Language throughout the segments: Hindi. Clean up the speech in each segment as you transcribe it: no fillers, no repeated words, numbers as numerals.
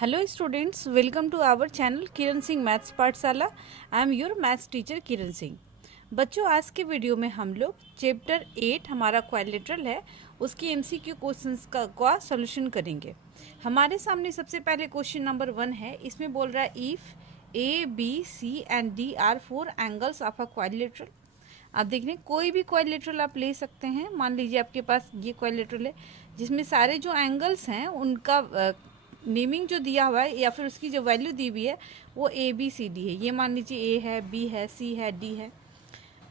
Hello students, welcome to our channel Kiran Singh maths पाठशाला। I am your maths teacher Kiran Singh. बच्चों, आज के वीडियो में हम लोग चैप्टर 8 हमारा क्वाड्रिलेटरल है, उसके एमसीक्यू क्वेश्चंस का सॉल्यूशन करेंगे। हमारे सामने सबसे पहले क्वेश्चन नंबर 1 है। इसमें बोल रहा है if A B C and D are 4 angles of a quadrilateral. आप देख रहे हैं कोई भी क्वाड्रिलेटरल आप ले सकते हैं। मान लीजिए आपके पास ये क्वाड्रिलेटरल है जिसमें सारे जो एंगल्स हैं उनका नेमिंग जो दिया हुआ है या फिर उसकी जो वैल्यू दी हुई है वो ए बी सी डी है। ये मान लीजिए ए है, बी है, सी है, डी है।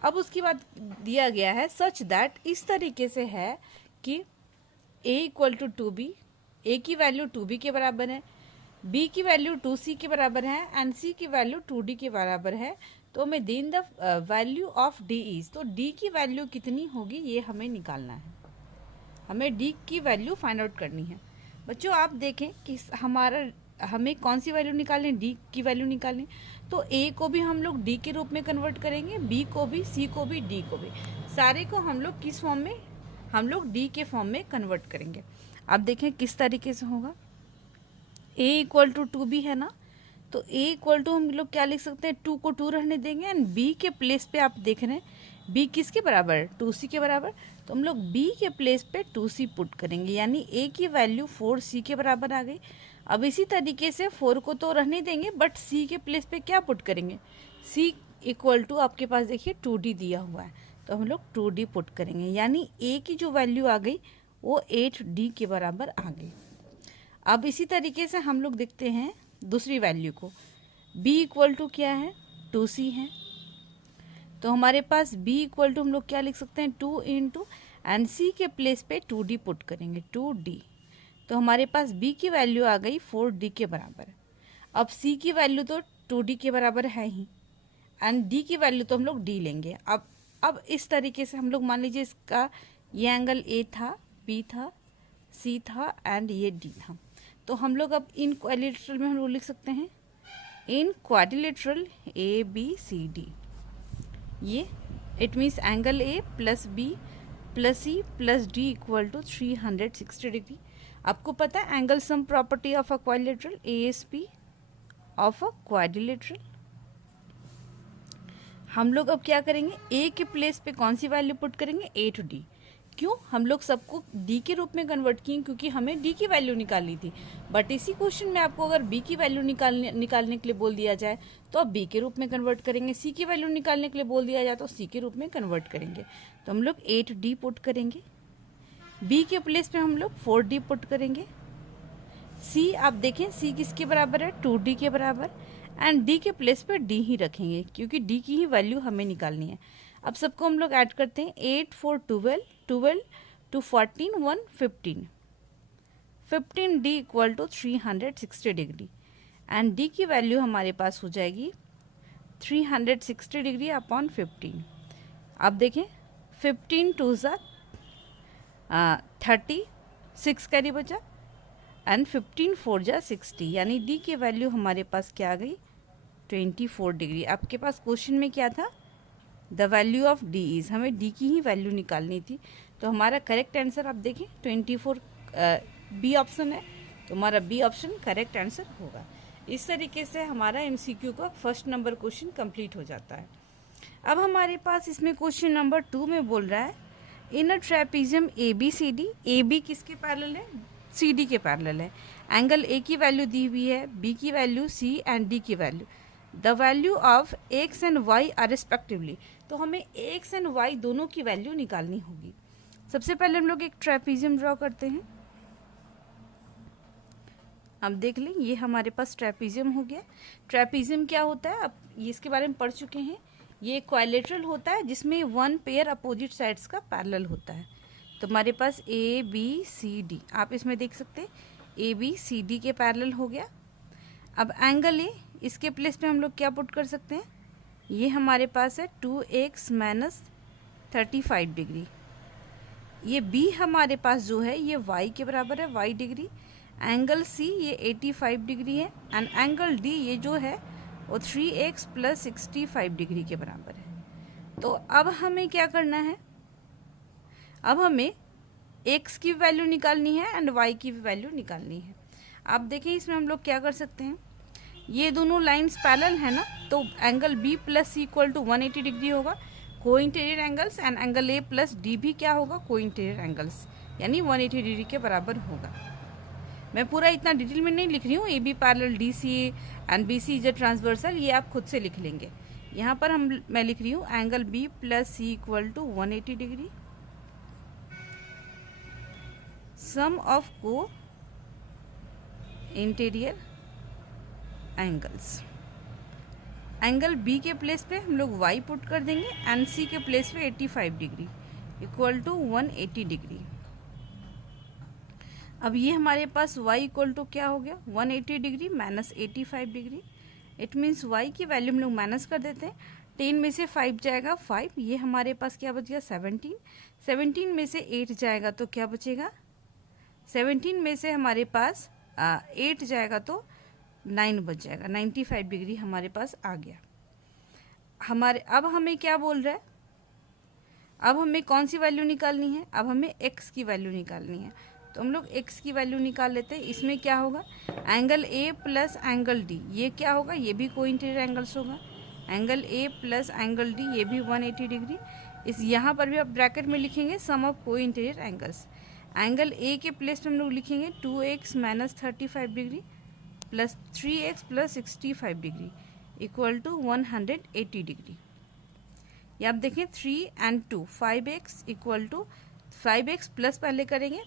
अब उसके बाद दिया गया है सच दैट, इस तरीके से है कि ए इक्वल टू 2b, ए की वैल्यू 2b के बराबर है, बी की वैल्यू 2c के बराबर है एंड सी की वैल्यू 2d के बराबर है। तो हमें then the value of D is, तो डी की वैल्यू कितनी होगी ये हमें निकालना है। हमें डी की वैल्यू फाइंड आउट करनी है। बच्चों आप देखें कि हमें कौन सी वैल्यू निकालनी, डी की वैल्यू निकालनी। तो ए को भी हम लोग डी के रूप में कन्वर्ट करेंगे, बी को भी, सी को भी, डी को भी। सारे को हम लोग किस फॉर्म में, हम लोग डी के फॉर्म में कन्वर्ट करेंगे। आप देखें किस तरीके से होगा। ए इक्वल टू 2b है ना, तो ए इक्वल टू हम लोग क्या लिख सकते हैं, 2 को 2 रहने देंगे एंड बी के प्लेस पे आप देख रहे हैं बी किसके बराबर है, 2c के बराबर। तो हम लोग b के प्लेस पे 2c पुट करेंगे, यानी a की वैल्यू 4c के बराबर आ गई। अब इसी तरीके से 4 को तो रहने देंगे बट c के प्लेस पे क्या पुट करेंगे, c इक्वल टू आपके पास देखिए 2d दिया हुआ है, तो हम लोग 2d पुट करेंगे, यानी a की जो वैल्यू आ गई वो 8d के बराबर आ गई। अब इसी तरीके से हम लोग देखते हैं दूसरी वैल्यू को। b इक्वल टू क्या है, 2c है, तो हमारे पास b इक्वल टू हम लोग क्या लिख सकते हैं, 2 इंटू एंड c के प्लेस पे 2d पुट करेंगे, 2d। तो हमारे पास b की वैल्यू आ गई 4d के बराबर। अब c की वैल्यू तो 2d के बराबर है ही एंड d की वैल्यू तो हम लोग d लेंगे। अब इस तरीके से हम लोग मान लीजिए इसका ये एंगल a था, b था, c था एंड ये d था। तो हम लोग अब इन क्वाड्रिलेटरल में हम लोग लिख सकते हैं in quadrilateral A B C D, ये it means angle A plus B plus C plus D equal to 360 degree. आपको पता है angle sum property of a quadrilateral, ASP of a quadrilateral. हम लोग अब क्या करेंगे, ए के प्लेस पे कौन सी वैल्यू पुट करेंगे, 8d। क्यों, हम लोग सबको डी के रूप में कन्वर्ट किए क्योंकि हमें डी की वैल्यू निकालनी थी। बट इसी क्वेश्चन में आपको अगर बी की वैल्यू निकालने के लिए बोल दिया जाए तो आप बी के रूप में कन्वर्ट करेंगे, सी की वैल्यू निकालने के लिए बोल दिया जाए तो सी के रूप में कन्वर्ट करेंगे। तो हम लोग 8d पुट करेंगे, बी के प्लेस पे हम लोग 4d पुट करेंगे, सी आप देखें सी किसके बराबर है, 2d के बराबर एंड डी के प्लेस पे डी ही रखेंगे क्योंकि डी की ही वैल्यू हमें निकालनी है। अब सबको हम लोग ऐड करते हैं, 8 4 12, 12 to 14 1 15, 15d equal to 360 degree and D की वैल्यू हमारे पास हो जाएगी 360 डिग्री अपॉन 15। अब देखें 15 टू ज़ा 30, 6 कैरी बचा एंड 15 4 जा 60, यानी डी की वैल्यू हमारे पास क्या आ गई, 24 डिग्री। आपके पास क्वेश्चन में क्या था, the value of D is, हमें डी की ही वैल्यू निकालनी थी। तो हमारा करेक्ट आंसर आप देखें 24 बी ऑप्शन है, तो हमारा बी ऑप्शन करेक्ट आंसर होगा। इस तरीके से हमारा एमसीक्यू का फर्स्ट नंबर क्वेश्चन कंप्लीट हो जाता है। अब हमारे पास इसमें क्वेश्चन नंबर 2 में बोल रहा है in a trapezium A B C D, A B किसके पैरेलल है, सी डी के पैरेलल है। एंगल ए की वैल्यू दी हुई है, बी की वैल्यू, सी एंड डी की value, the value of X and Y are respectively. तो हमें एक्स एंड वाई दोनों की वैल्यू निकालनी होगी। सबसे पहले हम लोग एक ट्रेपीजियम ड्रॉ करते हैं। अब देख लें ये हमारे पास ट्रेपीजियम हो गया। ट्रेपीजियम क्या होता है, अब ये इसके बारे में पढ़ चुके हैं। ये क्वाड्रिलेटरल होता है जिसमें 1 पेयर अपोजिट साइड्स का पैरेलल होता है। तो हमारे पास ए बी सी डी, आप इसमें देख सकते हैं ए बी सी डी के पैरेलल हो गया। अब एंगल ए, इसके प्लेस पे हम लोग क्या पुट कर सकते हैं, ये हमारे पास है 2x माइनस 35 डिग्री। ये b हमारे पास जो है ये y के बराबर है, y डिग्री। एंगल c ये 85 डिग्री है एंड एंगल d ये जो है वो 3x प्लस 65 डिग्री के बराबर है। तो अब हमें क्या करना है, अब हमें x की वैल्यू निकालनी है एंड y की वैल्यू निकालनी है। आप देखें इसमें हम लोग क्या कर सकते हैं, ये दोनों लाइंस पैरेलल है ना, तो angle B plus C equal to 180 degree होगा, co interior angles, and angle A plus D भी क्या होगा, को इंटीरियर एंगल्स, यानी 180 डिग्री के बराबर होगा। मैं पूरा इतना डिटेल में नहीं लिख रही हूँ, A B parallel D C and B C is a transversal, ये आप खुद से लिख लेंगे। यहाँ पर मैं लिख रही हूँ angle B plus C equal to 180 degree, sum of co interior angles. Angle B के प्लेस पे हम लोग y पुट कर देंगे एंड सी के प्लेस पे 85 डिग्री इक्वल टू 180 डिग्री। अब ये हमारे पास y इक्वल टू क्या हो गया, 180 degree minus 85 degree. It means y की वैल्यू हम लोग माइनस कर देते हैं, 10 में से 5 जाएगा 5, ये हमारे पास क्या बच गया 17, 17 में से 8 जाएगा तो क्या बचेगा, 17 में से हमारे पास 8 जाएगा तो 9 बच जाएगा, 95 डिग्री हमारे पास आ गया। अब हमें क्या बोल रहा है, अब हमें कौन सी वैल्यू निकालनी है, अब हमें x की वैल्यू निकालनी है, तो हम लोग x की वैल्यू निकाल लेते हैं। इसमें क्या होगा, angle a plus angle d, ये क्या होगा, ये भी को इंटीरियर एंगल्स होगा, angle a plus angle d ये भी 180 डिग्री। इस यहाँ पर भी आप ब्रैकेट में लिखेंगे sum of co interior angles. Angle a के प्लेस में हम लोग लिखेंगे 2x minus 35 degree plus 3x plus 65 degree equal to 180 degree. ये आप देखें 3 and 2 5x equal to 5x plus पहले करेंगे,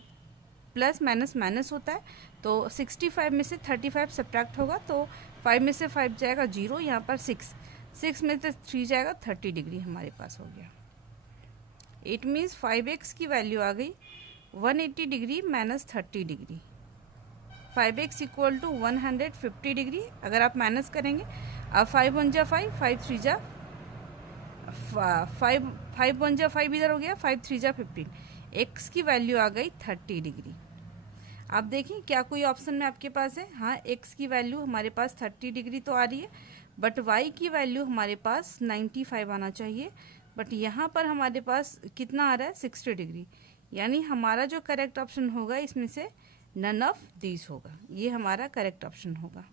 प्लस माइनस माइनस होता है, तो 65 में से 35 सब्ट्रैक्ट होगा, तो 5 में से 5 जाएगा 0, यहाँ पर 6 में से 3 जाएगा 30 डिग्री हमारे पास हो गया। इट मीन्स 5x की वैल्यू आ गई 180 degree minus 30 degree, 5x equal to 150 degree. अगर आप माइनस करेंगे, अब 5 1 जा 5, 5 3 जा 5 1 जा 5 इधर हो गया, 5 3 जा 15, x की वैल्यू आ गई 30 डिग्री। आप देखें क्या कोई ऑप्शन में आपके पास है, हाँ x की वैल्यू हमारे पास 30 डिग्री तो आ रही है, बट y की वैल्यू हमारे पास 95 आना चाहिए, बट यहाँ पर हमारे पास कितना आ रहा है 60 डिग्री, यानी हमारा जो करेक्ट ऑप्शन होगा इसमें से नन ऑफ दीज होगा, ये हमारा करेक्ट ऑप्शन होगा,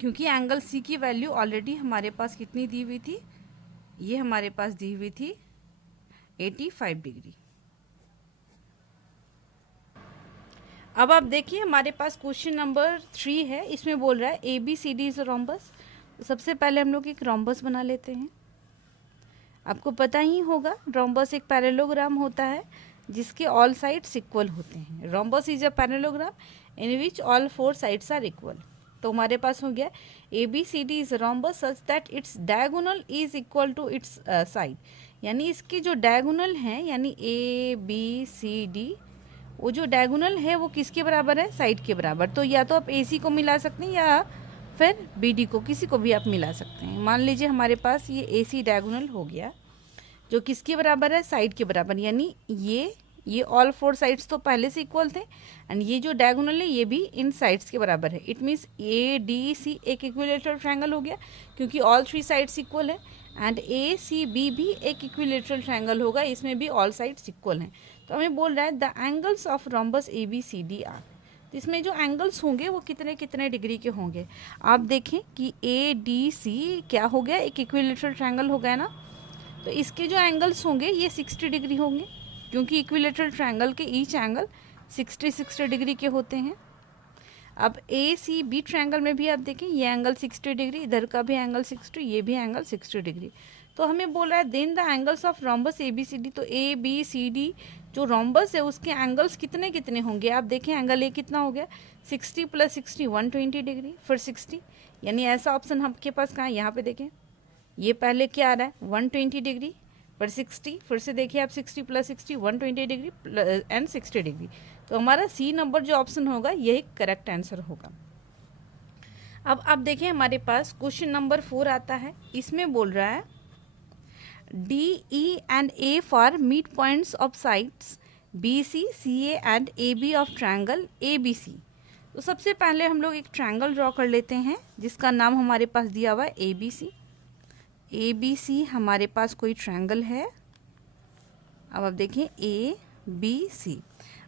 क्योंकि एंगल सी की वैल्यू ऑलरेडी हमारे पास कितनी दी हुई थी, ये हमारे पास दी हुई थी 85 डिग्री। अब आप देखिए हमारे पास क्वेश्चन नंबर 3 है, इसमें बोल रहा है A B C D is a rhombus. तो सबसे पहले हम लोग एक रोम्बस बना लेते हैं। आपको पता ही होगा रोम्बस एक पैरेललोग्राम होता है जिसके ऑल साइड्स इक्वल होते हैं। Rhombus is a parallelogram in which all 4 sides are equal. तो हमारे पास हो गया A B C D is rhombus such that its diagonal is equal to its side, यानी इसकी जो डायगोनल है, यानी ए बी सी डी, वो जो डायगोनल है वो किसके बराबर है, साइड के बराबर। तो या तो आप ए सी को मिला सकते हैं या फिर बी डी को, किसी को भी आप मिला सकते हैं। मान लीजिए हमारे पास ये ए सी डायगोनल हो गया जो किसके बराबर है, साइड के बराबर, यानी ये ऑल 4 साइड्स तो पहले से इक्वल थे, एंड ये जो डायगोनल है ये भी इन साइड्स के बराबर है। It means A D C एक इक्विलेटरल ट्रायंगल हो गया क्योंकि ऑल 3 साइड्स इक्वल है, एंड ए सी बी भी एक इक्विलेटरल ट्रायंगल होगा, इसमें भी ऑल साइड्स इक्वल हैं। तो हमें बोल रहा है the angles of rhombus A B C D are. तो इसमें जो एंगल्स होंगे वो कितने कितने डिग्री के होंगे। आप देखें कि ए डी सी क्या हो गया, एक इक्विलेटरल ट्रायंगल हो गया ना, तो इसके जो एंगल्स होंगे ये 60 डिग्री होंगे, क्योंकि इक्विलेटरल ट्रायंगल के ईच एंगल 60 डिग्री के होते हैं। अब ए सी बी ट्रायंगल में भी आप देखें ये एंगल 60 डिग्री, इधर का भी एंगल 60, ये भी एंगल 60 डिग्री। तो हमें बोल रहा है then the angles of rhombus A B C D. तो ए बी सी डी जो रोम्बस है उसके एंगल्स कितने कितने होंगे। आप देखें एंगल ए कितना हो गया, 60 प्लस 60 120 डिग्री, फिर 60, यानी ऐसा ऑप्शन आपके पास कहाँ है, यहाँ पे देखें ये पहले क्या आ रहा है 120 डिग्री पर 60, फिर से देखिए आप 60 प्लस 60 120 डिग्री एंड 60 डिग्री। तो हमारा सी नंबर जो ऑप्शन होगा यही करेक्ट आंसर होगा। अब आप देखें हमारे पास क्वेश्चन नंबर 4 आता है, इसमें बोल रहा है D E and A for mid points of sides B C C A and A B of triangle A B C. तो सबसे पहले हम लोग एक ट्रायंगल ड्रॉ कर लेते हैं जिसका नाम हमारे पास दिया हुआ है A B C. A B सी हमारे पास कोई ट्रायंगल है। अब आप देखें ए बी सी।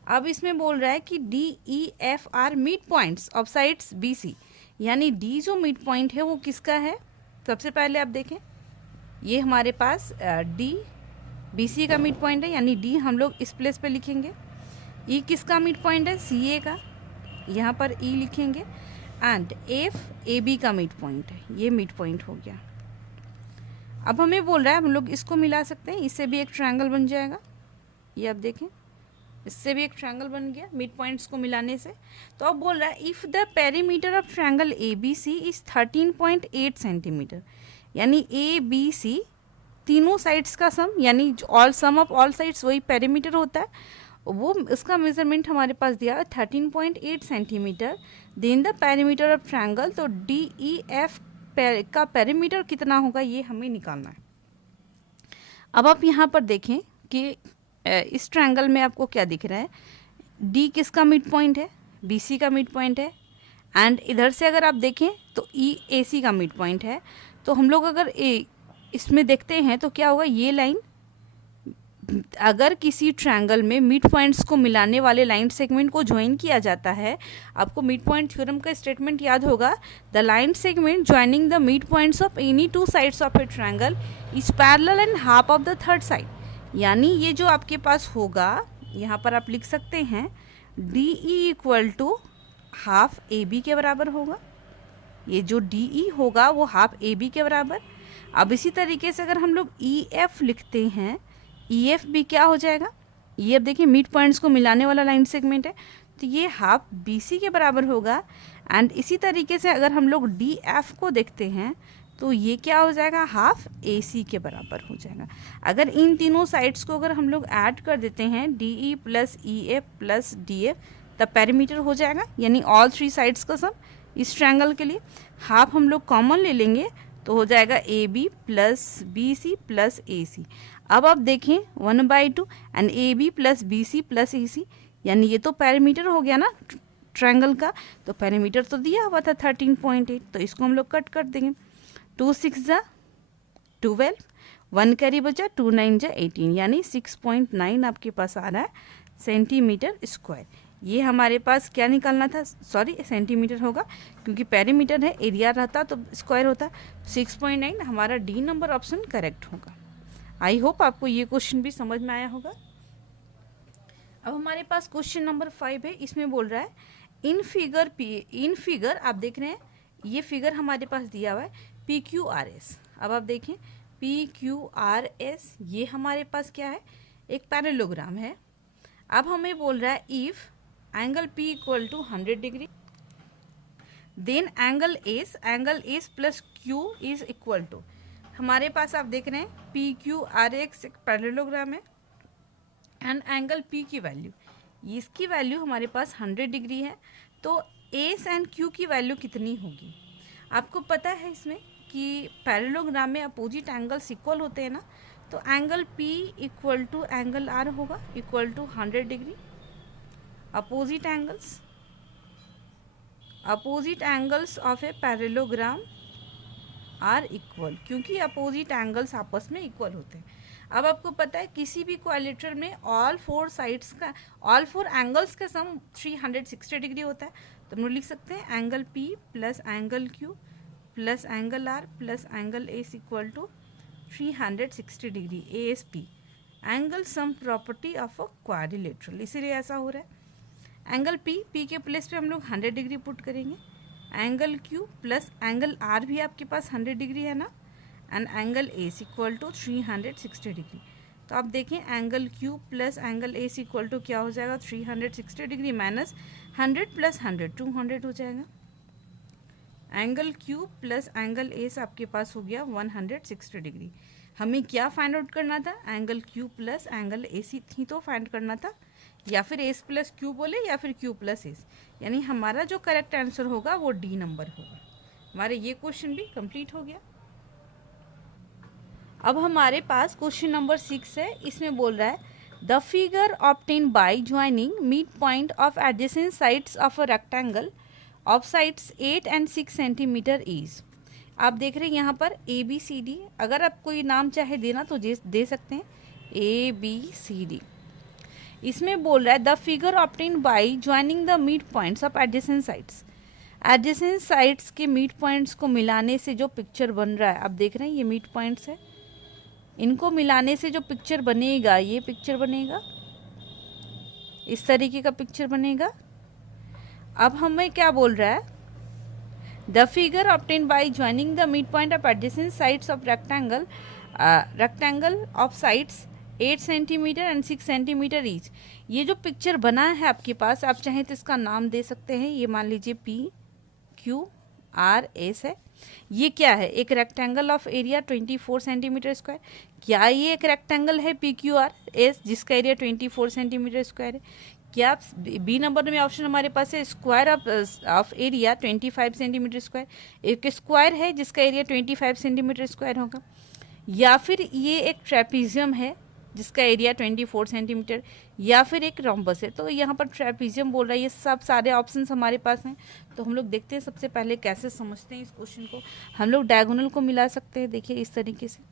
अब इसमें बोल रहा है कि D E F are mid points of sides B C, यानी डी जो मिड पॉइंट है वो किसका है। सबसे पहले आप देखें, ये हमारे पास डी बी सी का मिड पॉइंट है, यानी डी हम लोग इस प्लेस पे लिखेंगे। ई किसका मिड पॉइंट है, सी ए का, यहाँ पर ई लिखेंगे। एंड एफ ए बी का मिड पॉइंट है, ये मिड पॉइंट हो गया। अब हमें बोल रहा है हम लोग इसको मिला सकते हैं, इससे भी एक ट्रायंगल बन जाएगा। ये आप देखें, इससे भी एक ट्रायंगल बन गया मिड पॉइंट्स को मिलाने से। तो अब बोल रहा है if the perimeter of triangle A B C is 13.8 centimetre, यानी ए बी सी तीनों साइड्स का सम, यानी all sum of all sides वही पेरीमीटर होता है, वो उसका मेजरमेंट हमारे पास दिया है 13.8 centimetre. Then the perimeter of triangle, तो डी ई एफ का पेरीमीटर कितना होगा ये हमें निकालना है। अब आप यहाँ पर देखें कि इस ट्रायंगल में आपको क्या दिख रहा है, डी किसका मिड पॉइंट है, बी सी का मिड पॉइंट है। एंड इधर से अगर आप देखें तो ई ए सी का मिड पॉइंट है। तो हम लोग अगर इसमें देखते हैं तो क्या होगा, ये लाइन अगर किसी ट्रायंगल में मिड पॉइंट्स को मिलाने वाले लाइन सेगमेंट को ज्वाइन किया जाता है, आपको मिड पॉइंट थ्योरम का स्टेटमेंट याद होगा, the line segment joining the mid points of any two sides of A triangle is parallel and half of the third side. यानी ये जो आपके पास होगा, यहाँ पर आप लिख सकते हैं D E equal to half A B के बराबर होगा। ये जो डी ई होगा वो हाफ ए बी के बराबर। अब इसी तरीके से अगर हम लोग ई एफ लिखते हैं, ई एफ भी क्या हो जाएगा, ये अब देखिए मिड पॉइंट्स को मिलाने वाला लाइन सेगमेंट है, तो ये हाफ बी सी के बराबर होगा। एंड इसी तरीके से अगर हम लोग डी एफ को देखते हैं तो ये क्या हो जाएगा, हाफ ए सी के बराबर हो जाएगा। अगर इन तीनों साइड्स को अगर हम लोग ऐड कर देते हैं, D E plus E F plus D F, तब पेरीमीटर हो जाएगा, यानी ऑल थ्री साइड्स का सम। इस ट्रायंगल के लिए हाफ हम लोग कॉमन ले लेंगे तो हो जाएगा A B plus B C plus A C. अब आप देखें 1/2 and A B plus B C plus A C, यानी ये तो पेरीमीटर हो गया ना ट्रायंगल का। तो पेरीमीटर तो दिया हुआ था 13.8, तो इसको हम लोग कट कर देंगे। 2 6 जा 12, 1 कैरी बचा, 2 9 जा 18, यानी 6.9 आपके पास आ रहा है सेंटीमीटर स्क्वायर। ये हमारे पास क्या निकालना था, सॉरी सेंटीमीटर होगा क्योंकि पेरीमीटर है, एरिया रहता तो स्क्वायर होता। 6.9 हमारा डी नंबर ऑप्शन करेक्ट होगा। आई होप आपको ये क्वेश्चन भी समझ में आया होगा। अब हमारे पास क्वेश्चन नंबर 5 है, इसमें बोल रहा है इन फिगर आप देख रहे हैं, ये फिगर हमारे पास दिया हुआ है पी क्यू आर एस। अब आप देखें पी क्यू आर एस, ये हमारे पास क्या है, एक पैरेललोग्राम है। अब हमें बोल रहा है if angle P equal to 100 degree, then angle S plus Q is equal to, हमारे पास आप देख रहे हैं पी क्यू आर एक्स एक पैरेललोग्राम है एंड एंगल P की वैल्यू, इसकी वैल्यू हमारे पास 100 डिग्री है। तो एस एंड Q की वैल्यू कितनी होगी, आपको पता है इसमें कि पैरेललोग्राम में अपोजिट एंगल्स इक्वल होते हैं ना, तो angle P equal to angle R होगा equal to 100 degree. Opposite angles of a parallelogram are equal, क्योंकि अपोजिट एंगल्स आपस में इक्वल होते हैं। अब आपको पता है किसी भी क्वाड्रिलेटरल में ऑल फोर एंगल्स का सम 360 डिग्री होता है। तो हम लोग लिख सकते हैं angle P plus angle Q plus angle R plus angle S equal to 360 degree ASP, angle sum property of a quadrilateral, इसीलिए ऐसा हो रहा है। एंगल P के प्लेस पे हम लोग 100 डिग्री पुट करेंगे, angle Q plus angle R भी आपके पास 100 डिग्री है ना, and angle S equal to 360 degree. तो आप देखें angle Q plus angle S equal to क्या हो जाएगा, 360 डिग्री माइनस 100 प्लस 100 200 हो जाएगा। Angle Q plus angle S आपके पास हो गया 160 डिग्री। हमें क्या फाइंड आउट करना था, angle Q plus angle AC ही तो फाइंड करना था, या फिर S प्लस Q बोले या फिर Q प्लस S, यानी हमारा जो करेक्ट आंसर होगा वो D नंबर होगा। हमारे ये क्वेश्चन भी कंप्लीट हो गया। अब हमारे पास क्वेश्चन नंबर 6 है, इसमें बोल रहा है the figure obtain by joining mid point of adjacent sides of a rectangle of sides 8 and 6 centimetre is. आप देख रहे हैं यहाँ पर ABCD, अगर आप कोई नाम चाहे देना तो दे सकते हैं ABCD। इसमें बोल रहा है the figure obtained by joining the mid points of adjacent sides. Adjacent sides के मिड पॉइंट्स को मिलाने से जो पिक्चर बन रहा है, आप देख रहे हैं ये मिड पॉइंट्स है, इनको मिलाने से जो पिक्चर बनेगा ये पिक्चर बनेगा, इस तरीके का पिक्चर बनेगा। अब हमें क्या बोल रहा है, the figure obtained by joining the mid point of adjacent sides of rectangle of sides 8 centimetre and 6 centimetre each. ये जो पिक्चर बना है आपके पास, आप चाहें तो इसका नाम दे सकते हैं, ये मान लीजिए PQRS है। ये क्या है, एक rectangle of area 24 centimetre square. क्या ये एक रेक्टेंगल है PQRS जिसका एरिया 24 सेंटीमीटर स्क्वायर है? क्या बी नंबर में ऑप्शन हमारे पास है square of area 25 centimetre square, एक स्क्वायर है जिसका एरिया 25 सेंटीमीटर स्क्वायर होगा, या फिर ये एक ट्रेपीजियम है जिसका एरिया 24 सेंटीमीटर, या फिर एक रोम्बस है। तो यहाँ पर ट्रेपीजियम बोल रहा है, ये सब सारे ऑप्शंस हमारे पास हैं। तो हम लोग देखते हैं सबसे पहले कैसे समझते हैं इस क्वेश्चन को। हम लोग डायगोनल को मिला सकते हैं, देखिए इस तरीके से।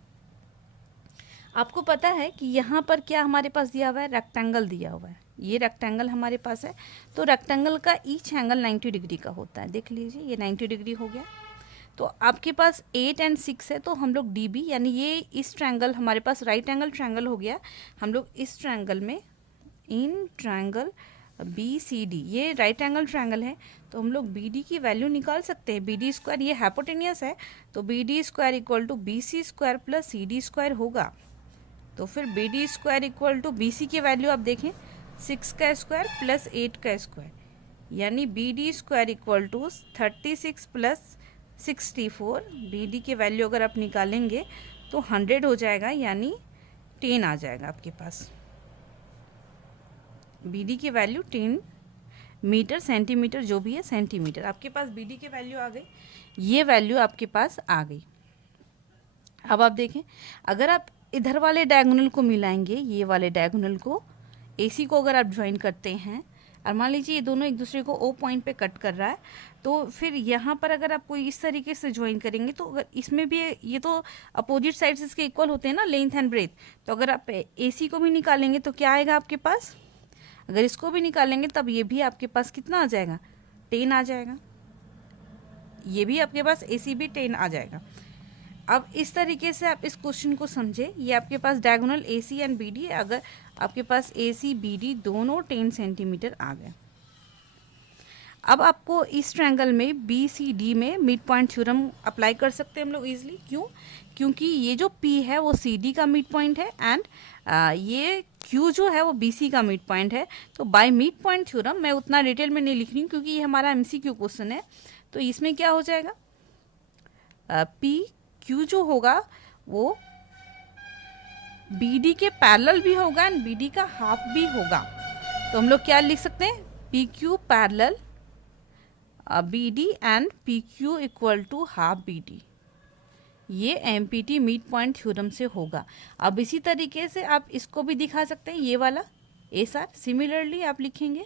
आपको पता है कि यहाँ पर क्या हमारे पास दिया हुआ है, रेक्टेंगल दिया हुआ है, ये रेक्टेंगल हमारे पास है। तो रेक्टेंगल का ईच एंगल 90 डिग्री का होता है, देख लीजिए ये 90 डिग्री हो गया। तो आपके पास 8 और 6 है, तो हम लोग DB यानी ये इस ट्रायंगल हमारे पास राइट एंगल ट्रायंगल हो गया। हम लोग इस ट्रायंगल में इन ट्रायंगल BCD, ये राइट एंगल ट्रायंगल है, तो हम लोग BD की वैल्यू निकाल सकते हैं। BD स्क्वायर ये हाइपोटेनियस है, तो BD square equal to BC square plus CD square होगा। तो फिर BD square equal to BC की वैल्यू आप देखें 6 का स्क्वायर प्लस 8 का स्क्वायर, यानी BD square equal to 36 plus 64। BD की वैल्यू अगर आप निकालेंगे तो 100 हो जाएगा, यानी 10 आ जाएगा आपके पास। BD की वैल्यू 10 मीटर सेंटीमीटर जो भी है सेंटीमीटर, आपके पास BD की वैल्यू आ गई, ये वैल्यू आपके पास आ गई। अब आप देखें, अगर आप इधर वाले डायगोनल को मिलाएंगे, ये वाले डायगोनल को AC को अगर आप ज्वाइन करते हैं, और मान लीजिए ये दोनों एक दूसरे को O पॉइंट पे कट कर रहा है, तो फिर यहाँ पर अगर आप कोई इस तरीके से ज्वाइन करेंगे, तो अगर इसमें भी ये तो अपोजिट साइड्स इसके इक्वल होते हैं ना, लेंथ एंड ब्रेथ। तो अगर आप AC को भी निकालेंगे तो क्या आएगा आपके पास, अगर इसको भी निकालेंगे तब ये भी आपके पास कितना आ जाएगा, 10 आ जाएगा। ये भी आपके पास AC भी 10 आ जाएगा। अब इस तरीके से आप इस क्वेश्चन को समझे, ये आपके पास डायगोनल AC एंड BD, अगर आपके पास AC BD दोनों 10 सेंटीमीटर आ गए। अब आपको इस ट्रायंगल में BCD में मिड पॉइंट थ्योरम अप्लाई कर सकते हैं हम लोग इजीली। क्यों? क्योंकि ये जो P है वो CD का मिड पॉइंट है, एंड ये Q जो है वो BC का मिड पॉइंट है। तो बाय मिड पॉइंट थ्योरम, मैं उतना डिटेल में नहीं लिख रही हूँ क्योंकि ये हमारा MCQ क्वेश्चन है। तो इसमें क्या हो जाएगा, PQ जो होगा वो BD के पैरेलल भी होगा एंड BD का हाफ भी होगा। तो हम लोग क्या लिख सकते हैं, PQ parallel BD and PQ equal to half BD। ये MPT मिड पॉइंट थ्योरम से होगा। अब इसी तरीके से आप इसको भी दिखा सकते हैं, ये वाला SR सिमिलरली आप लिखेंगे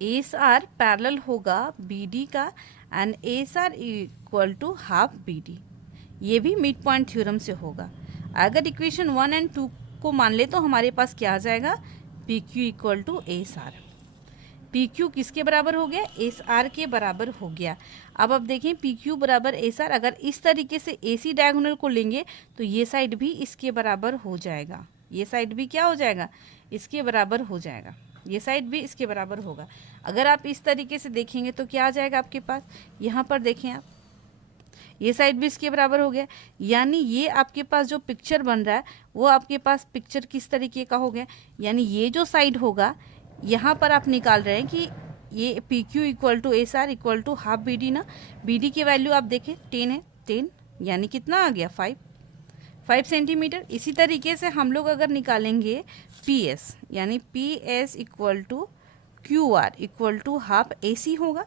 SR पैरेलल होगा BD का and SR equal to half BD। ये भी मिड पॉइंट थ्योरम से होगा। अगर इक्वेशन 1 एंड 2 को मान ले तो हमारे पास क्या आ जाएगा, PQ equal to SR। PQ किसके बराबर हो गया, SR के बराबर हो गया। अब आप देखें PQ बराबर SR, अगर इस तरीके से AC डायगोनल को लेंगे तो ये साइड भी इसके बराबर हो जाएगा, ये साइड भी क्या हो जाएगा, इसके बराबर हो जाएगा, ये साइड भी इसके बराबर होगा। अगर आप इस तरीके से देखेंगे तो क्या आ जाएगा आपके पास, यहाँ पर देखें आप, ये साइड भी इसके बराबर हो गया। यानी ये आपके पास जो पिक्चर बन रहा है वो आपके पास पिक्चर किस तरीके का हो गया, यानी ये जो साइड होगा यहाँ पर आप निकाल रहे हैं कि ये PQ equal to SR equal to half BD ना। BD की वैल्यू आप देखें 10 है, 10 यानी कितना आ गया 5 सेंटीमीटर। इसी तरीके से हम लोग अगर निकालेंगे PS, यानी PS equal to QR equal to half AC होगा,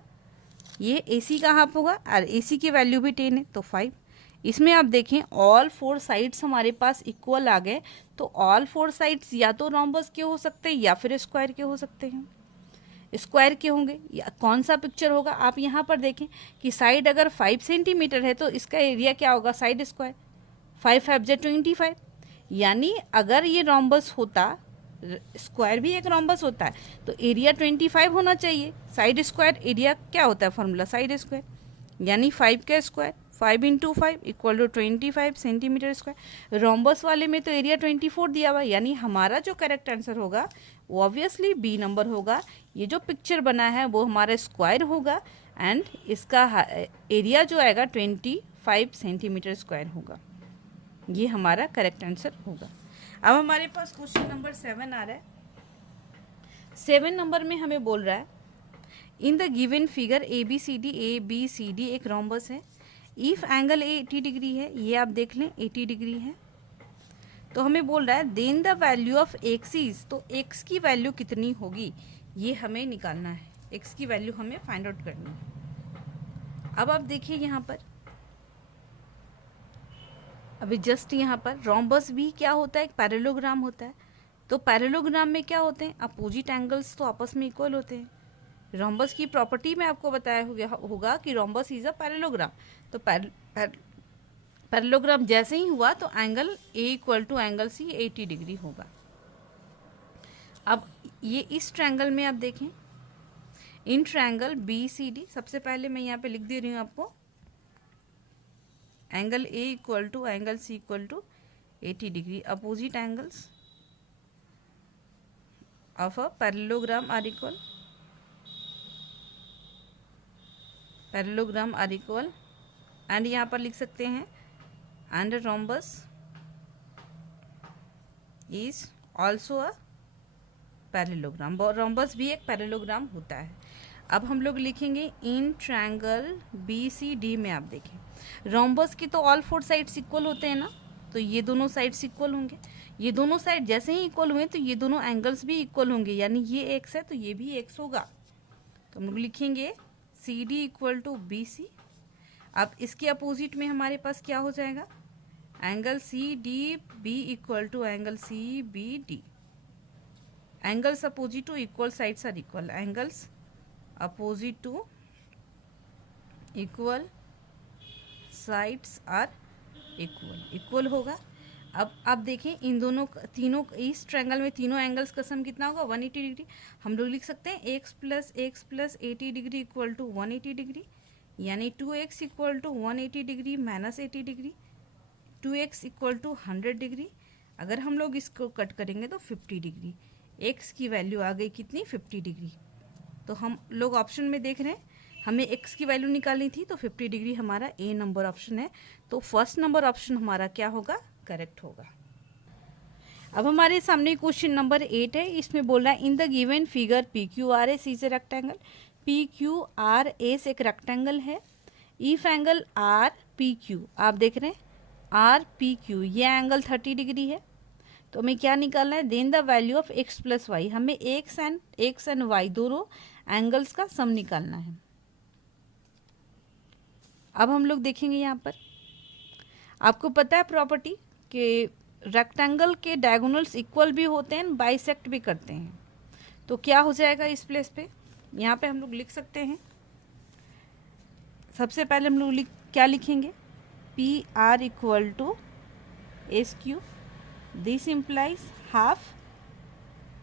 ये AC का हाफ होगा और AC की वैल्यू भी 10 है तो 5। इसमें आप देखें ऑल 4 साइड्स हमारे पास इक्वल आ गए, तो ऑल 4 साइड्स या तो रोम्बस के हो सकते हैं या फिर स्क्वायर के हो सकते हैं, स्क्वायर के होंगे। या कौन सा पिक्चर होगा, आप यहाँ पर देखें कि साइड अगर 5 सेंटीमीटर है तो इसका एरिया क्या होगा, साइड स्क्वायर, 5 5 जा 25। यानी अगर ये रोम्बस होता, स्क्वायर भी एक रोम्बस होता है, तो एरिया 25 होना चाहिए। साइड स्क्वायर एरिया क्या होता है फॉर्मूला, साइड स्क्वायर, यानी 5 का square 5 into 5 equal to 25 centimetre square. Rhombus वाले में तो एरिया 24 दिया हुआ, यानी हमारा जो करेक्ट आंसर होगा वो ऑब्वियसली बी नंबर होगा। ये जो पिक्चर बना है वो हमारा स्क्वायर होगा एंड इसका एरिया जो आएगा 25 सेंटीमीटर स्क्वायर होगा। ये हमारा करेक्ट आंसर होगा। अब हमारे पास क्वेश्चन नंबर 7 आ रहा है। 7 नंबर में हमें बोल रहा है in the given figure A B C D एक रोम्बस है। इफ एंगल ए 80 डिग्री है, ये आप देख लें 80 डिग्री है, तो हमें बोल रहा है then the value of X is, तो एक्स की वैल्यू कितनी होगी ये हमें निकालना है। एक्स की वैल्यू हमें फाइंड आउट करनी है। अब आप देखिए यहाँ पर, अभी जस्ट यहाँ पर रोम्बस भी क्या होता है, एक पैरेललोग्राम होता है। तो पैरेललोग्राम में क्या होते हैं, अपोजिट एंगल्स तो आपस में इक्वल होते हैं। रोम्बस की प्रॉपर्टी में आपको बताया होगा कि रोम्बस इज अ पैरेललोग्राम। तो पैरेललोग्राम जैसे ही हुआ तो angle A equal to angle C 80 degree होगा। अब ये इस ट्रायंगल में आप देखें, in triangle B C D, सबसे पहले मैं यहाँ पे लिख दे रही हूँ आपको, angle A equal to angle C equal to 80 degree. Opposite angles of a parallelogram are equal, parallelogram are equal, and यहाँ पर लिख सकते हैं and rhombus is also a parallelogram. Rhombus भी एक पैरेललोग्राम होता है। अब हम लोग लिखेंगे in triangle B C D में आप देखें रोम्बस की तो ऑल 4 साइड्स इक्वल होते हैं ना, तो ये दोनों साइड्स इक्वल होंगे। ये दोनों साइड जैसे ही इक्वल हुए तो ये दोनों एंगल्स भी इक्वल होंगे, यानी ये एक्स है तो ये भी एक्स होगा। तो हम लोग लिखेंगे C D equal to B C. अब इसके अपोजिट में हमारे पास क्या हो जाएगा, angle C D B equal to angle C B D. Angles opposite to equal sides are equal, angles opposite to equal sides are equal, equal होगा। अब आप देखें इन दोनों तीनों, इस ट्रायंगल में तीनों एंगल्स का सम कितना होगा 180 डिग्री। हम लोग लिख सकते हैं X plus 80 degree equal to 180 degree, यानी 2x equal to 180 degree minus 80 degree, 2x equal to 100 degree. अगर हम लोग इसको कट करेंगे तो 50 डिग्री, x की वैल्यू आ गई कितनी 50 डिग्री। तो हम लोग ऑप्शन में देख रहे हैं हमें x की वैल्यू निकालनी थी, तो 50 डिग्री हमारा ए नंबर ऑप्शन है। तो फर्स्ट नंबर ऑप्शन हमारा क्या होगा, करेक्ट होगा। अब हमारे सामने क्वेश्चन नंबर 8 है। इसमें बोल रहा है in the given figure P Q R S is a rectangle. P Q R S एक रेक्टेंगल है। If angle R P Q, आप देख रहे हैं आर पी क्यू, ये एंगल 30 डिग्री है। तो हमें क्या निकालना है, then the value of X plus Y. हमें एक्स एंड वाई दोनों एंगल्स का सम निकालना है। अब हम लोग देखेंगे यहाँ पर, आपको पता है प्रॉपर्टी कि रेक्टेंगल के डायगोनल्स इक्वल भी होते हैं, बाइसेक्ट भी करते हैं। तो क्या हो जाएगा इस प्लेस पे, यहाँ पे हम लोग लिख सकते हैं, सबसे पहले हम लोग क्या लिखेंगे, P R equal to S Q, this implies half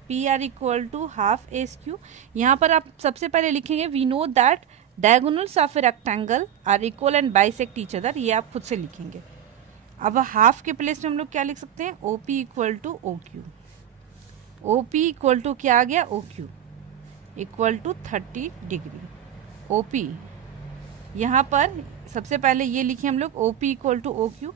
P R equal to half S Q. यहाँ पर आप सबसे पहले लिखेंगे we know that diagonals of a rectangle are equal and bisect each other, ये आप खुद से लिखेंगे। अब हाफ के प्लेस में हम लोग क्या लिख सकते हैं, O P equal to O Q. O P equal to क्या आ गया, O Q equal to 30 degree. O P यहाँ पर सबसे पहले ये लिखे हम लोग, O P equal to O Q,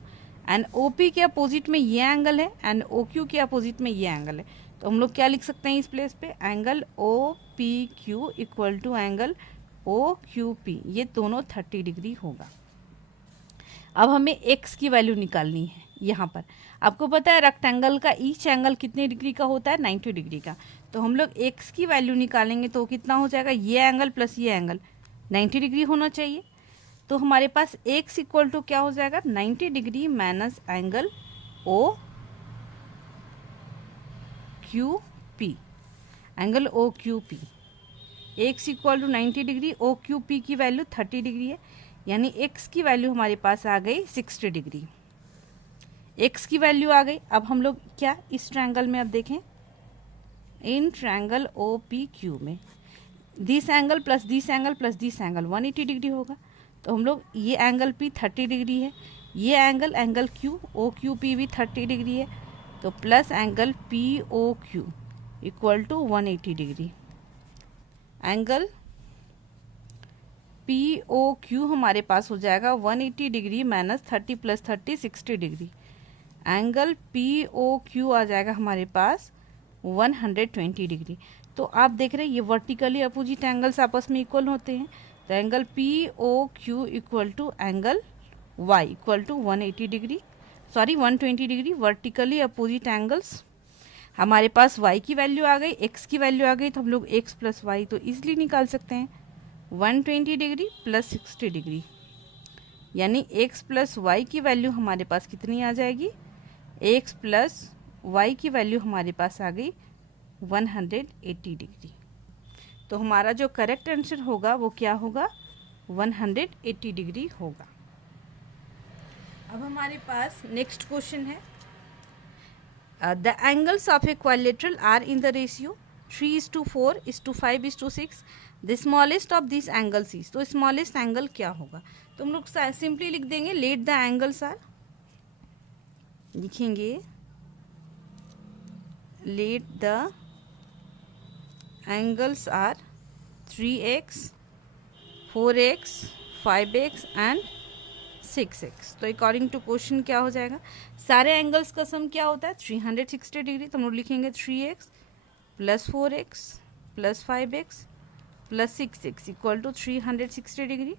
and O P के अपोजिट में ये एंगल है एंड ओ क्यू के अपोजिट में ये एंगल है। तो हम लोग क्या लिख सकते हैं इस प्लेस पे, angle O P Q equal to angle O Q P, ये दोनों 30 डिग्री होगा। अब हमें x की वैल्यू निकालनी है। यहाँ पर आपको पता है रेक्टेंगल का ईच एंगल कितने डिग्री का होता है, 90 डिग्री का। तो हम लोग x की वैल्यू निकालेंगे तो कितना हो जाएगा, ये एंगल प्लस ये एंगल 90 डिग्री होना चाहिए। तो हमारे पास x इक्वल टू क्या हो जाएगा, 90 degree minus angle O Q P, angle O Q P. x equal to 90 degree, O Q P की वैल्यू 30 डिग्री है, यानी x की वैल्यू हमारे पास आ गई 60 डिग्री। एक्स की वैल्यू आ गई। अब हम लोग क्या इस ट्रायंगल में अब देखें, in triangle O P Q में this angle plus this angle plus this angle 180 degree होगा। तो हम लोग ये एंगल पी 30 डिग्री है, ये angle Q O Q P भी 30 डिग्री है, तो plus angle P O Q equal to 180 degree. Angle P O Q हमारे पास हो जाएगा 180 degree minus 30 plus 30 60 degree. Angle P O Q आ जाएगा हमारे पास 120 डिग्री। तो आप देख रहे हैं ये वर्टिकली अपोजिट एंगल्स आपस में इक्वल होते हैं। तो angle P O Q equal to angle Y equal to 180 degree, sorry 120 degree. Vertically opposite angles, हमारे पास y की वैल्यू आ गई, x की वैल्यू आ गई, तो हम लोग x प्लस वाई तो ईजिली निकाल सकते हैं। 120 डिग्री प्लस 60 डिग्री यानी x प्लस वाई की वैल्यू हमारे पास कितनी आ जाएगी, x प्लस वाई की वैल्यू हमारे पास आ गई 180 डिग्री। तो हमारा जो करेक्ट आंसर होगा वो क्या होगा, 180 डिग्री होगा। अब हमारे पास नेक्स्ट क्वेश्चन है, the angles of a quadrilateral are in the ratio 3:4:5:6, the smallest of this angles is. तो स्मॉलेस्ट एंगल क्या होगा, तो हम लोग सिंपली लिख देंगे लेट द एंगल्स आर, लिखेंगे let the angles are 3x 4x 5x and 6x। तो अकॉर्डिंग टू क्वेश्चन क्या हो जाएगा, सारे एंगल्स का सम क्या होता है 360 डिग्री। तो हम लोग लिखेंगे 3x plus 4x plus 5x plus 6x equal to 360 degree.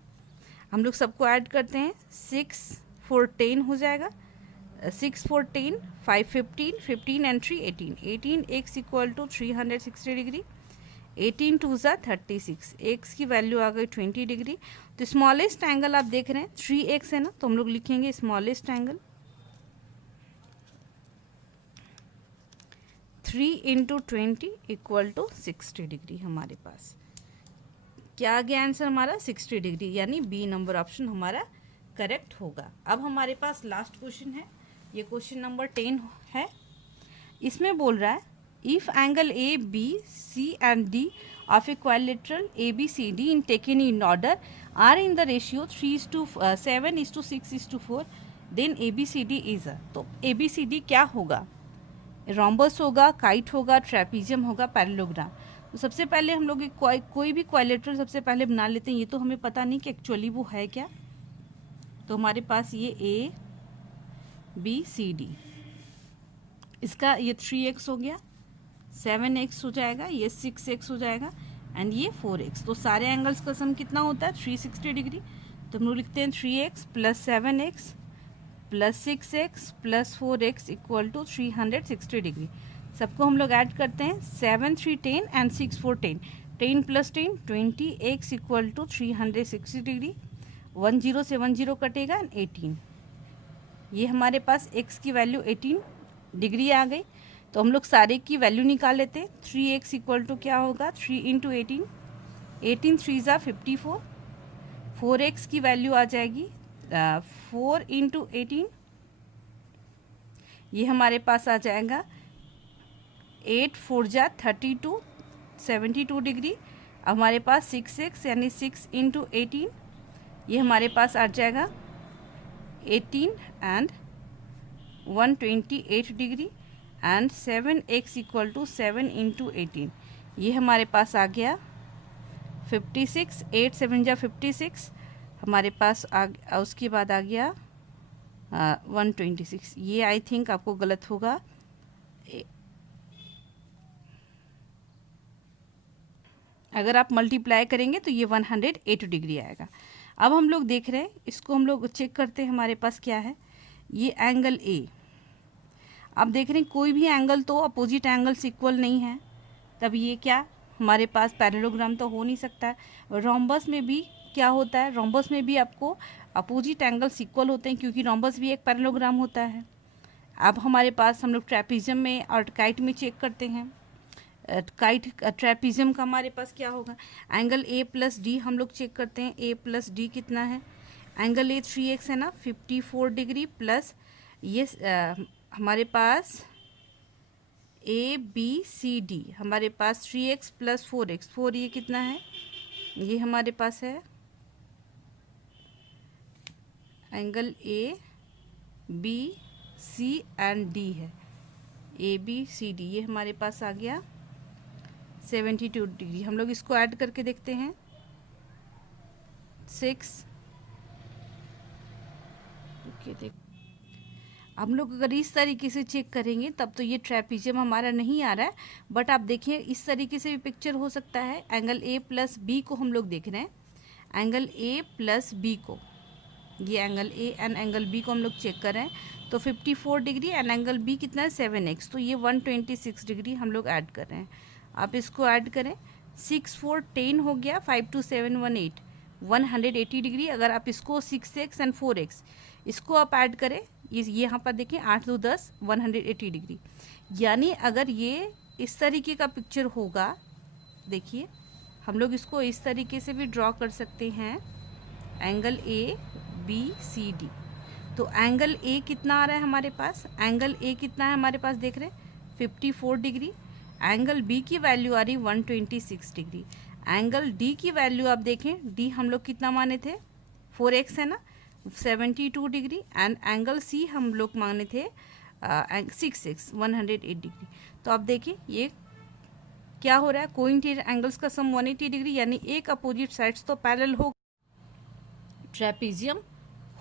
हम लोग सबको ऐड करते हैं, 6 4 10 हो जाएगा, 6 4 10 5 15 15 and 3 18 18x equal to 360 degree. 18 2 ज़ा 36, x की वैल्यू आ गई 20 डिग्री। तो स्मॉलेस्ट एंगल आप देख रहे हैं 3x है ना, तो हम लोग लिखेंगे smallest angle 3 into 20 equal to 60 degree. हमारे पास क्या आ गया आंसर हमारा 60 डिग्री, यानी बी नंबर ऑप्शन हमारा करेक्ट होगा। अब हमारे पास लास्ट क्वेश्चन है, ये क्वेश्चन नंबर 10 है। इसमें बोल रहा है if angle A, B, C and D of a quadrilateral ABCD in taken in order are in the ratio 3:7:6:4 then ABCD is a। तो ABCD क्या होगा, रोम्बस होगा, काइट होगा, ट्रेपीजियम होगा, पैरेललोग्राम। तो सबसे पहले हम लोग कोई भी क्वाड्रिलेटरल सबसे पहले बना लेते हैं, ये तो हमें पता नहीं कि एक्चुअली वो है क्या। तो हमारे पास ये A B C D, इसका ये 3x हो गया, 7x हो जाएगा, ये 6x हो जाएगा एंड ये 4x। तो सारे एंगल्स का सम कितना होता है 360 डिग्री। तो हम लोग लिखते हैं 3x plus 7x plus 6x plus 4x equal to 360 degree. सबको हम लोग ऐड करते हैं, 7 3 10 and 6 4 10, 10 plus 10 20, x equal to 360 degree. 1 0 से 1 0 कटेगा एंड 18, ये हमारे पास x की वैल्यू 18 डिग्री आ गई। तो हम लोग सारे की वैल्यू निकाल लेते हैं, 3x इक्वल टू क्या होगा 3 इंटू 18, 18 3 ज़ा 54, 4x की वैल्यू आ जाएगी 4 इंटू 18, ये हमारे पास आ जाएगा 8 4 ज़ा 32 72 डिग्री। अब हमारे पास 6x यानी 6 इंटू 18, ये हमारे पास आ जाएगा 18 and 128 degree and 7x equal to 7 into 18, ये हमारे पास आ गया 56, 8 7 जा 56, हमारे पास उसके बाद आ गया 126। ये आई थिंक आपको गलत होगा, अगर आप मल्टीप्लाई करेंगे तो ये 108 डिग्री आएगा। अब हम लोग देख रहे हैं, इसको हम लोग चेक करते हैं, हमारे पास क्या है, ये एंगल ए। आप देख रहे हैं कोई भी एंगल तो अपोजिट एंगल्स इक्वल नहीं है, तब ये क्या हमारे पास पैरेललोग्राम तो हो नहीं सकता है। रोम्बस में भी क्या होता है, रोम्बस में भी आपको अपोजिट एंगल्स इक्वल होते हैं क्योंकि रोम्बस भी एक पैरेललोग्राम होता है। अब हमारे पास हम लोग ट्रेपीजियम में और काइट में चेक करते हैं, काइट ट्रेपीजियम का हमारे पास क्या होगा, एंगल ए प्लस डी हम लोग चेक करते हैं, ए प्लस डी कितना है, एंगल ए 3x है ना 54 डिग्री प्लस ये हमारे पास ए बी सी डी, हमारे पास 3x प्लस 4x, 4 ये कितना है, ये हमारे पास है angle A B C and D है, ए बी सी डी ये हमारे पास आ गया 72 डिग्री। हम लोग इसको ऐड करके देखते हैं 6। देख हम लोग अगर इस तरीके से चेक करेंगे तब तो ये ट्रेपीजियम हमारा नहीं आ रहा है, बट आप देखिए इस तरीके से भी पिक्चर हो सकता है। एंगल ए प्लस बी को हम लोग देख रहे हैं, एंगल ए प्लस बी को, ये angle A and angle B को हम लोग चेक कर रहे हैं तो 54 डिग्री एंड एंगल बी कितना है 7x, तो ये 126 डिग्री हम लोग ऐड कर रहे हैं। आप इसको ऐड करें 6 4 10 हो गया, 5 2 7 1 8 180 डिग्री। अगर आप इसको 6x एंड 4x इसको आप ऐड करें, ये यहाँ पर देखिए 8 2 10 180 डिग्री। यानी अगर ये इस तरीके का पिक्चर होगा, देखिए हम लोग इसको इस तरीके से भी ड्रॉ कर सकते हैं, angle A B C D. तो एंगल ए कितना आ रहा है हमारे पास, एंगल ए कितना है हमारे पास देख रहे हैं 54 डिग्री, एंगल बी की वैल्यू आ रही 126 डिग्री, एंगल डी की वैल्यू आप देखें, डी हम लोग कितना माने थे 4x है ना 72 डिग्री, एंड एंगल सी हम लोग माने थे 6x 108 डिग्री। तो आप देखिए ये क्या हो रहा है, कोइंसिडेंट एंगल्स का सम 180 डिग्री, यानी एक अपोजिट साइड्स तो पैरेलल हो, ट्रेपीजियम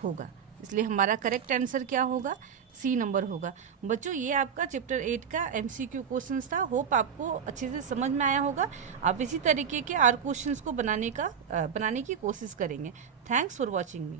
होगा। इसलिए हमारा करेक्ट आंसर क्या होगा, सी नंबर होगा। बच्चों ये आपका चैप्टर 8 का MCQ क्वेश्चंस था। होप आपको अच्छे से समझ में आया होगा। आप इसी तरीके के और क्वेश्चंस को बनाने की कोशिश करेंगे। Thanks for watching me.